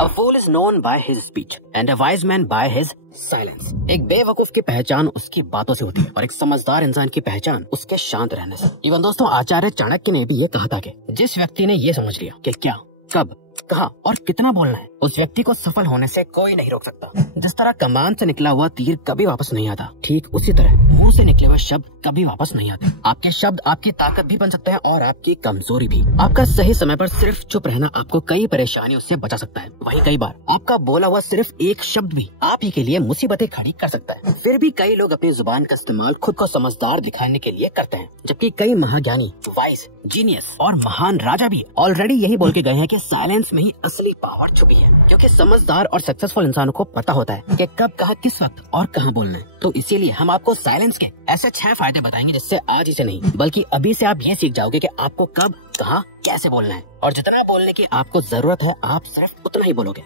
A fool is known by his speech and a wise man by his silence. एक बेवकूफ की पहचान उसकी बातों से होती है और एक समझदार इंसान की पहचान उसके शांत रहने से। इवन दोस्तों, आचार्य चाणक्य ने भी ये कहा था कि जिस व्यक्ति ने ये समझ लिया कि क्या, कब, कहा और कितना बोलना है, उस व्यक्ति को सफल होने से कोई नहीं रोक सकता। जिस तरह कमान से निकला हुआ तीर कभी वापस नहीं आता, ठीक उसी तरह मुंह से निकले हुए शब्द कभी वापस नहीं आते। आपके शब्द आपकी ताकत भी बन सकते हैं और आपकी कमजोरी भी। आपका सही समय पर सिर्फ चुप रहना आपको कई परेशानियों से बचा सकता है। वहीं कई बार आपका बोला हुआ सिर्फ एक शब्द भी आप ही के लिए मुसीबतें खड़ी कर सकता है। फिर भी कई लोग अपनी जुबान का इस्तेमाल खुद को समझदार दिखाने के लिए करते हैं, जबकि कई महाज्ञानी, वाइज, जीनियस और महान राजा भी ऑलरेडी यही बोल के गए हैं कि साइलेंस में ही असली पावर छुपी है। क्योंकि समझदार और सक्सेसफुल इंसानों को पता होता है कि कब, कहा, किस वक्त और कहाँ बोलना है। तो इसीलिए हम आपको साइलेंस के ऐसे 6 फायदे बताएंगे, जिससे आज ही से नहीं बल्कि अभी से आप ये सीख जाओगे कि आपको कब, कहाँ, कैसे बोलना है। और जितना बोलने की आपको जरूरत है आप सिर्फ उतना ही बोलोगे।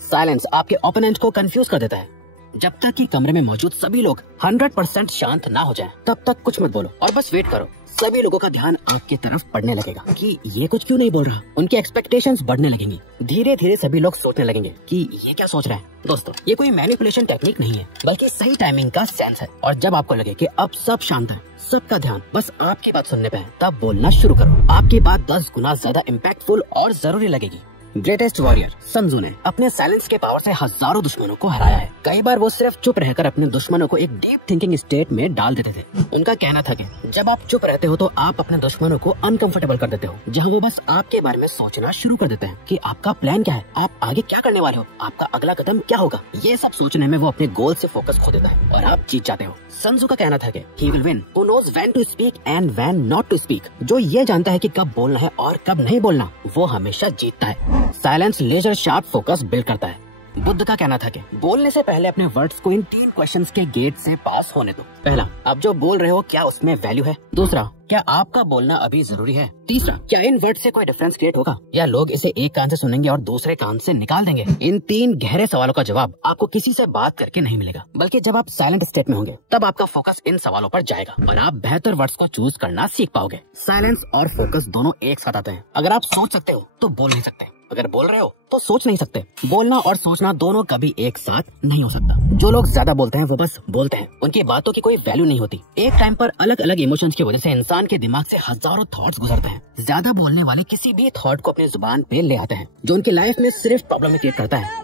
साइलेंस आपके ओपोनेंट को कंफ्यूज कर देता है। जब तक कि कमरे में मौजूद सभी लोग 100% शांत ना हो जाएं, तब तक कुछ मत बोलो और बस वेट करो। सभी लोगों का ध्यान आपकी तरफ पड़ने लगेगा कि ये कुछ क्यों नहीं बोल रहा। उनके एक्सपेक्टेशंस बढ़ने लगेंगी। धीरे धीरे सभी लोग सोचने लगेंगे कि ये क्या सोच रहा है। दोस्तों, ये कोई मैनिपुलेशन टेक्निक नहीं है, बल्कि सही टाइमिंग का सेंस है। और जब आपको लगे कि अब सब शांत है, सबका ध्यान बस आपकी बात सुनने पे है, तब बोलना शुरू करो। आपकी बात 10 गुना ज्यादा इम्पैक्टफुल और जरूरी लगेगी। ग्रेटेस्ट वॉरियर सन त्सू ने अपने साइलेंस के पावर से हजारों दुश्मनों को हराया है। कई बार वो सिर्फ चुप रहकर अपने दुश्मनों को एक डीप थिंकिंग स्टेट में डाल देते थे। उनका कहना था कि जब आप चुप रहते हो तो आप अपने दुश्मनों को अनकंफर्टेबल कर देते हो, जहां वो बस आपके बारे में सोचना शुरू कर देते हैं कि आपका प्लान क्या है, आप आगे क्या करने वाले हो, आपका अगला कदम क्या होगा। ये सब सोचने में वो अपने गोल से फोकस खो देता है और आप जीत जाते हो। सन त्सू का कहना था कि he will win who knows when to speak and when not to speak। जो ये जानता है कि कब बोलना है और कब नहीं बोलना, वो हमेशा जीतता है। Silence laser sharp focus build करता है। बुद्ध का कहना था कि बोलने से पहले अपने वर्ड्स को इन 3 क्वेश्चंस के गेट से पास होने दो। पहला, आप जो बोल रहे हो क्या उसमें वैल्यू है। दूसरा, क्या आपका बोलना अभी जरूरी है। तीसरा, क्या इन वर्ड से कोई डिफरेंस क्रिएट होगा या लोग इसे एक कान से सुनेंगे और दूसरे कान से निकाल देंगे। इन 3 गहरे सवालों का जवाब आपको किसी से बात करके नहीं मिलेगा, बल्कि जब आप साइलेंट स्टेट में होंगे तब आपका फोकस इन सवालों पर जाएगा और आप बेहतर वर्ड्स को चूज करना सीख पाओगे। साइलेंस और फोकस दोनों एक साथ आते हैं। अगर आप सोच सकते हो तो बोल नहीं सकते, अगर बोल रहे हो तो सोच नहीं सकते। बोलना और सोचना दोनों कभी एक साथ नहीं हो सकता। जो लोग ज्यादा बोलते हैं वो बस बोलते हैं, उनकी बातों की कोई वैल्यू नहीं होती। एक टाइम पर अलग अलग इमोशंस की वजह से इंसान के दिमाग से हजारों थॉट्स गुजरते हैं। ज्यादा बोलने वाले किसी भी थॉट को अपनी जुबान पे ले आते हैं, जो उनकी लाइफ में सिर्फ प्रॉब्लम क्रिएट करता है।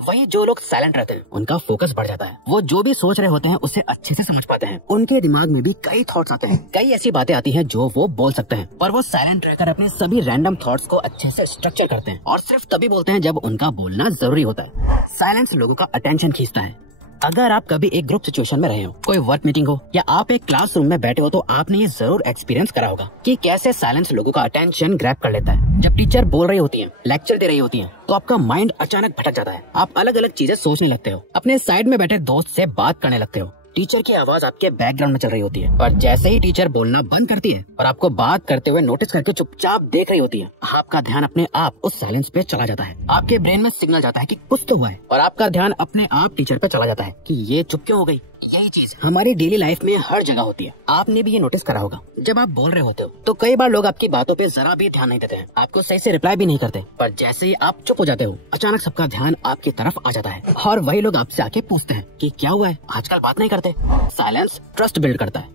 वही जो लोग साइलेंट रहते हैं उनका फोकस बढ़ जाता है। वो जो भी सोच रहे होते हैं उसे अच्छे से समझ पाते हैं। उनके दिमाग में भी कई थॉट्स आते हैं, कई ऐसी बातें आती हैं जो वो बोल सकते हैं, पर वो साइलेंट रहकर अपने सभी रैंडम थॉट्स को अच्छे से स्ट्रक्चर करते हैं और सिर्फ तभी बोलते हैं जब उनका बोलना जरूरी होता है। साइलेंस लोगों का अटेंशन खींचता है। अगर आप कभी एक ग्रुप सिचुएशन में रहे हो, कोई वर्क मीटिंग हो या आप एक क्लासरूम में बैठे हो, तो आपने ये जरूर एक्सपीरियंस करा होगा कि कैसे साइलेंस लोगों का अटेंशन ग्रैब कर लेता है। जब टीचर बोल रही होती है, लेक्चर दे रही होती है, तो आपका माइंड अचानक भटक जाता है। आप अलग अलग चीजें सोचने लगते हो, अपने साइड में बैठे दोस्त से बात करने लगते हो। टीचर की आवाज आपके बैकग्राउंड में चल रही होती है, पर जैसे ही टीचर बोलना बंद करती है और आपको बात करते हुए नोटिस करके चुपचाप देख रही होती है, आपका ध्यान अपने आप उस साइलेंस पे चला जाता है। आपके ब्रेन में सिग्नल जाता है कि कुछ तो हुआ है और आपका ध्यान अपने आप टीचर पे चला जाता है कि ये चुप क्यों हो गई। यही चीज हमारी डेली लाइफ में हर जगह होती है। आपने भी ये नोटिस करा होगा। जब आप बोल रहे होते हो तो कई बार लोग आपकी बातों पे जरा भी ध्यान नहीं देते हैं, आपको सही से रिप्लाई भी नहीं करते, पर जैसे ही आप चुप हो जाते हो, अचानक सबका ध्यान आपकी तरफ आ जाता है और वही लोग आपसे आके पूछते हैं कि क्या हुआ है, आजकल बात नहीं करते। साइलेंस ट्रस्ट बिल्ड करता है।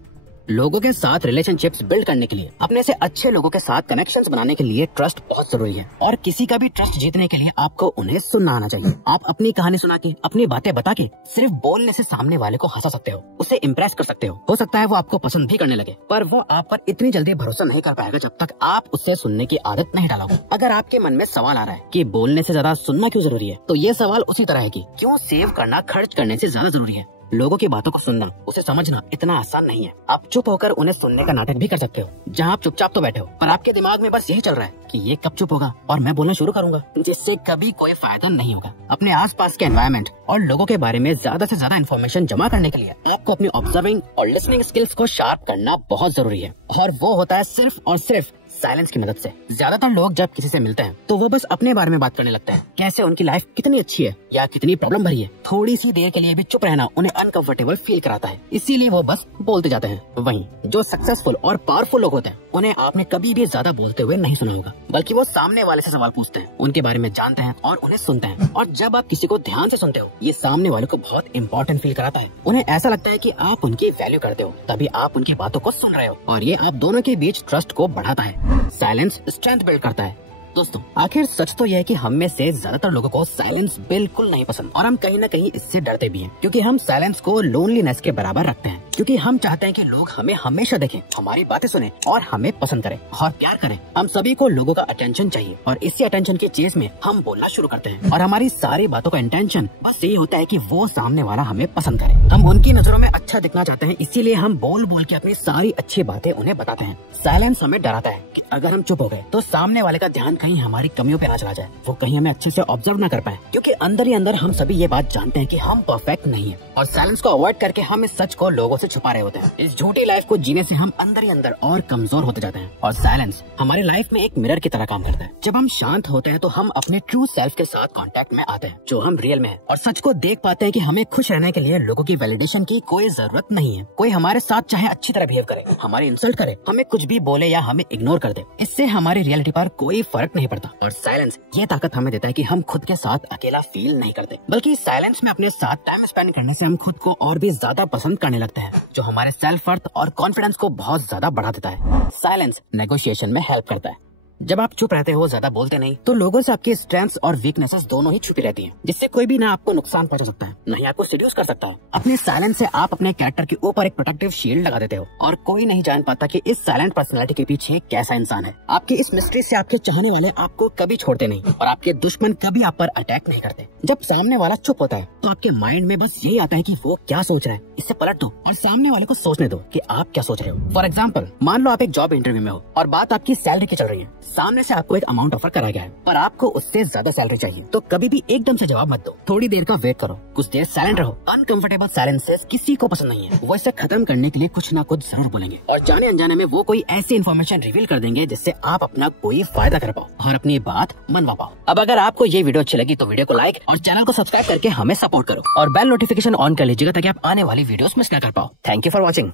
लोगों के साथ रिलेशनशिप्स बिल्ड करने के लिए, अपने से अच्छे लोगों के साथ कनेक्शंस बनाने के लिए ट्रस्ट बहुत जरूरी है। और किसी का भी ट्रस्ट जीतने के लिए आपको उन्हें सुनना आना चाहिए। आप अपनी कहानी सुना के, अपनी बातें बता के, सिर्फ बोलने से सामने वाले को हंसा सकते हो, उसे इम्प्रेस कर सकते हो सकता है वो आपको पसंद भी करने लगे, पर वो आप पर इतनी जल्दी भरोसा नहीं कर पाएगा जब तक आप उससे सुनने की आदत नहीं डालोगे। अगर आपके मन में सवाल आ रहा है कि बोलने से ज्यादा सुनना क्यों जरूरी है, तो ये सवाल उसी तरह है कि क्यों सेव करना खर्च करने से ज्यादा जरूरी है। लोगों की बातों को सुनना, उसे समझना इतना आसान नहीं है। आप चुप होकर उन्हें सुनने का नाटक भी कर सकते हो, जहां आप चुपचाप तो बैठे हो, पर आपके दिमाग में बस यही चल रहा है कि ये कब चुप होगा और मैं बोलना शुरू करूंगा, जिससे कभी कोई फायदा नहीं होगा। अपने आसपास के एनवायरनमेंट और लोगों के बारे में ज्यादा से ज्यादा इन्फॉर्मेशन जमा करने के लिए आपको अपनी ऑब्जर्विंग और लिसनिंग स्किल्स को शार्प करना बहुत जरूरी है, और वो होता है सिर्फ और सिर्फ साइलेंस की मदद से। ज्यादातर लोग जब किसी से मिलते हैं तो वो बस अपने बारे में बात करने लगते हैं, कैसे उनकी लाइफ कितनी अच्छी है या कितनी प्रॉब्लम भरी है। थोड़ी सी देर के लिए भी चुप रहना उन्हें अनकंफर्टेबल फील कराता है, इसीलिए वो बस बोलते जाते हैं। वहीं जो सक्सेसफुल और पावरफुल लोग होते हैं उन्हें आपने कभी भी ज्यादा बोलते हुए नहीं सुना होगा, बल्कि वो सामने वाले से सवाल पूछते हैं, उनके बारे में जानते हैं और उन्हें सुनते हैं। और जब आप किसी को ध्यान से सुनते हो, ये सामने वाले को बहुत इंपॉर्टेंट फील कराता है। उन्हें ऐसा लगता है कि आप उनकी वैल्यू करते हो, तभी आप उनकी बातों को सुन रहे हो, और ये आप दोनों के बीच ट्रस्ट को बढ़ाता है। साइलेंस स्ट्रेंथ बिल्ड करता है। दोस्तों, आखिर सच तो यह है कि हम में से ज्यादातर लोगों को साइलेंस बिल्कुल नहीं पसंद, और हम कहीं न कहीं इससे डरते भी हैं, क्योंकि हम साइलेंस को लोनलीनेस के बराबर रखते हैं। क्योंकि हम चाहते हैं कि लोग हमें हमेशा देखें, हमारी बातें सुने और हमें पसंद करें और प्यार करें। हम सभी को लोगों का अटेंशन चाहिए, और इसी अटेंशन के चेज में हम बोलना शुरू करते हैं, और हमारी सारी बातों का इंटेंशन बस यही होता है कि वो सामने वाला हमें पसंद करे। हम उनकी नजरों में अच्छा दिखना चाहते हैं, इसीलिए हम बोल बोल के अपनी सारी अच्छी बातें उन्हें बताते हैं। साइलेंस हमें डराता है कि अगर हम चुप हो गए तो सामने वाले का ध्यान कहीं हमारी कमियों पे ना चला जाए, वो कहीं हमें अच्छे से ऑब्जर्व ना कर पाए, क्योंकि अंदर ही अंदर हम सभी ये बात जानते हैं कि हम परफेक्ट नहीं है। और साइलेंस को अवॉइड करके हम इस सच को लोगों से छुपा रहे होते हैं। इस झूठी लाइफ को जीने से हम अंदर ही अंदर और कमजोर होते जाते हैं। और साइलेंस हमारी लाइफ में एक मिरर की तरह काम करता है। जब हम शांत होते हैं तो हम अपने ट्रू सेल्फ के साथ कांटेक्ट में आते हैं, जो हम रियल में है, और सच को देख पाते हैं कि हमें खुश रहने के लिए लोगों की वैलिडेशन की कोई जरूरत नहीं है। कोई हमारे साथ चाहे अच्छी तरह बिहेव करे, हमारी इंसल्ट करे, हमें कुछ भी बोले या हमें इग्नोर कर दे, इससे हमारी रियलिटी पर कोई फर्क नहीं पड़ता। और साइलेंस ये ताकत हमें देता है कि हम खुद के साथ अकेला फील नहीं करते, बल्कि साइलेंस में अपने साथ टाइम स्पेंड करने से हम खुद को और भी ज्यादा पसंद करने लगते हैं, जो हमारे सेल्फ वर्थ और कॉन्फिडेंस को बहुत ज्यादा बढ़ा देता है। साइलेंस नेगोशिएशन में हेल्प करता है। जब आप चुप रहते हो, ज्यादा बोलते नहीं, तो लोगों से आपकी स्ट्रेंथ्स और वीकनेसेस दोनों ही छुपी रहती हैं, जिससे कोई भी ना आपको नुकसान पहुंचा सकता है, न ही आपको सीड्यूस कर सकता है। अपने साइलेंस से आप अपने कैरेक्टर के ऊपर एक प्रोटेक्टिव शील्ड लगा देते हो, और कोई नहीं जान पाता कि इस साइलेंट पर्सनैलिटी के पीछे कैसा इंसान है। आपकी इस मिस्ट्री से आपके चाहने वाले आपको कभी छोड़ते नहीं, और आपके दुश्मन कभी आप पर अटैक नहीं करते। जब सामने वाला चुप होता है तो आपके माइंड में बस यही आता है कि वो क्या सोच रहा है, इससे पलट दो और सामने वाले को सोचने दो कि आप क्या सोच रहे हो। फॉर एग्जाम्पल, मान लो आप एक जॉब इंटरव्यू में हो और बात आपकी सैलरी की चल रही है। सामने से आपको एक अमाउंट ऑफर कराया गया है, पर आपको उससे ज्यादा सैलरी चाहिए, तो कभी भी एकदम से जवाब मत दो। थोड़ी देर का वेट करो, कुछ देर साइलेंट रहो। अनकंफर्टेबल साइलेंसेस किसी को पसंद नहीं है, वो इसे खत्म करने के लिए कुछ ना कुछ जरूर बोलेंगे, और जाने अनजाने में वो कोई ऐसी इन्फॉर्मेशन रिवील कर देंगे जिससे आप अपना कोई फायदा कर पाओ और अपनी बात मनवा पाओ। अब अगर आपको ये वीडियो अच्छी लगी तो वीडियो को लाइक और चैनल को सब्सक्राइब करके हमें सपोर्ट करो, और बेल नोटिफिकेशन ऑन कर लीजिएगा ताकि आप आने वाली वीडियोस मिस ना कर पाओ। Thank you for watching.